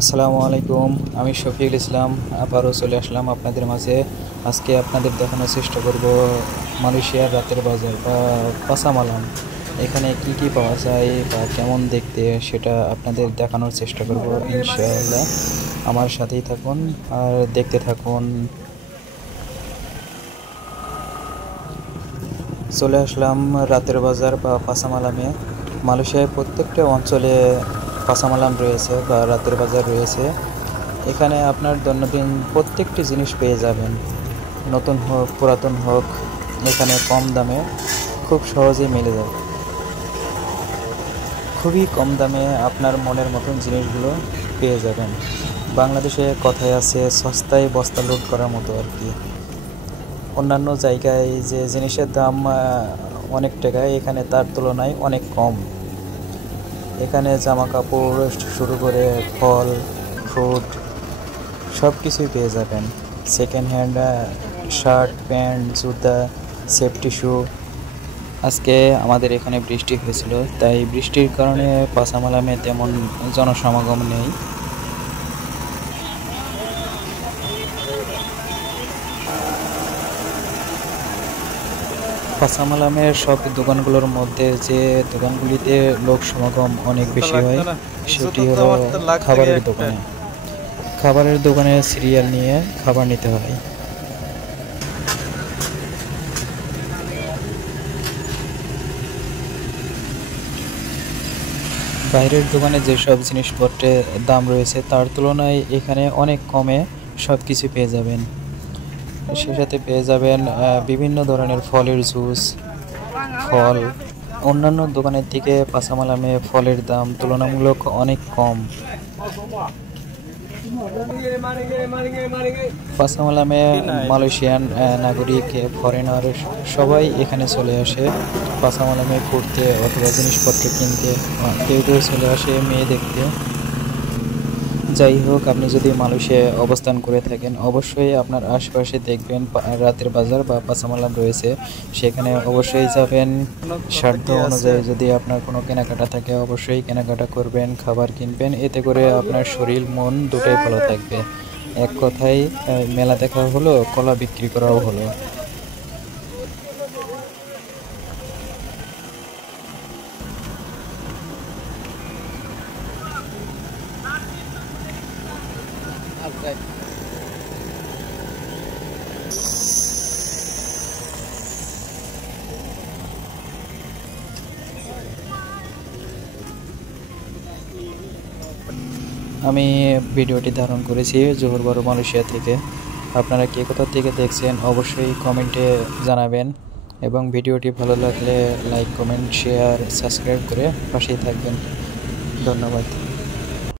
আসসালামু আলাইকুম। আমি শফিকুল ইসলাম আবারও চলে আসলাম আপনাদের মাঝে। আজকে আপনাদের দেখানোর চেষ্টা করব মালয়েশিয়ার রাতের বাজার বা পাসামালাম। এখানে কি কি পাওয়া যায় বা কেমন দেখতে সেটা আপনাদের দেখানোর চেষ্টা করব ইনশাআল্লাহ। আমার সাথেই থাকুন আর দেখতে থাকুন। চলে আসলাম রাতের বাজার বা পাসামালামে। মালয়েশিয়ায় প্রত্যেকটা অঞ্চলে পাসামালাম রয়েছে বা রাতের বাজার রয়েছে। এখানে আপনার দৈনন্দিন প্রত্যেকটি জিনিস পেয়ে যাবেন, নতুন হোক পুরাতন হোক। এখানে কম দামে খুব সহজেই মিলে যাবে। খুবই কম দামে আপনার মনের মতন জিনিসগুলো পেয়ে যাবেন। বাংলাদেশে কথায় আছে সস্তায় বস্তা লোড করার মতো আর কি। অন্যান্য জায়গায় যে জিনিসের দাম অনেক টাকায়, এখানে তার তুলনায় অনেক কম। এখানে জামা কাপড় শুরু করে ফল, ফ্রুট সব কিছুই পেয়ে যাবেন। সেকেন্ড হ্যান্ড শার্ট, প্যান্ট, জুতা, সেফটি শু। আজকে আমাদের এখানে বৃষ্টি হয়েছিল, তাই বৃষ্টির কারণে পাসামালামে তেমন জনসমাগম নেই। পাসামালামের সব দোকানগুলোর মধ্যে যে দোকানগুলিতে লোক সমাগম অনেক বেশি হয় সেটি হলো খাবারের দোকানে। খাবারের দোকানে সিরিয়াল নিয়ে খাবার নিতে হয়। বাইরের দোকানে যেসব জিনিসপত্রের দাম রয়েছে তার তুলনায় এখানে অনেক কমে সব কিছু পেয়ে যাবেন। সে সাথে পেয়ে যাবেন বিভিন্ন ধরনের ফলের জুস, ফল। অন্যান্য দোকানের থেকে পাসামালামে ফলের দাম তুলনামূলক অনেক কম। পাসামালামে মালয়েশিয়ান নাগরিক, ফরেনার সবাই এখানে চলে আসে পাসামালামে ঘুরতে অথবা জিনিসপত্র কিনতে। কেউ কেউ চলে আসে মেয়ে দেখতে। যাই হোক, আপনি যদি মালয়েশিয়ায় অবস্থান করে থাকেন অবশ্যই আপনার আশেপাশে দেখবেন রাতের বাজার বা পাসামালাম রয়েছে, সেখানে অবশ্যই যাবেন। সাধ্য অনুযায়ী যদি আপনার কোনো কেনাকাটা থাকে অবশ্যই কেনাকাটা করবেন, খাবার কিনবেন। এতে করে আপনার শরীর মন দুটোই ভালো থাকবে। এক কথায় মেলা দেখা হলো, কলা বিক্রি করাও হলো। আমি ভিডিওটি ধারণ করেছি জোহর বারো মালয়েশিয়া থেকে। আপনারা কে কোথা থেকে দেখছেন অবশ্যই কমেন্টে জানাবেন, এবং ভিডিওটি ভালো লাগলে লাইক, কমেন্ট, শেয়ার, সাবস্ক্রাইব করে পাশেই থাকবেন। ধন্যবাদ।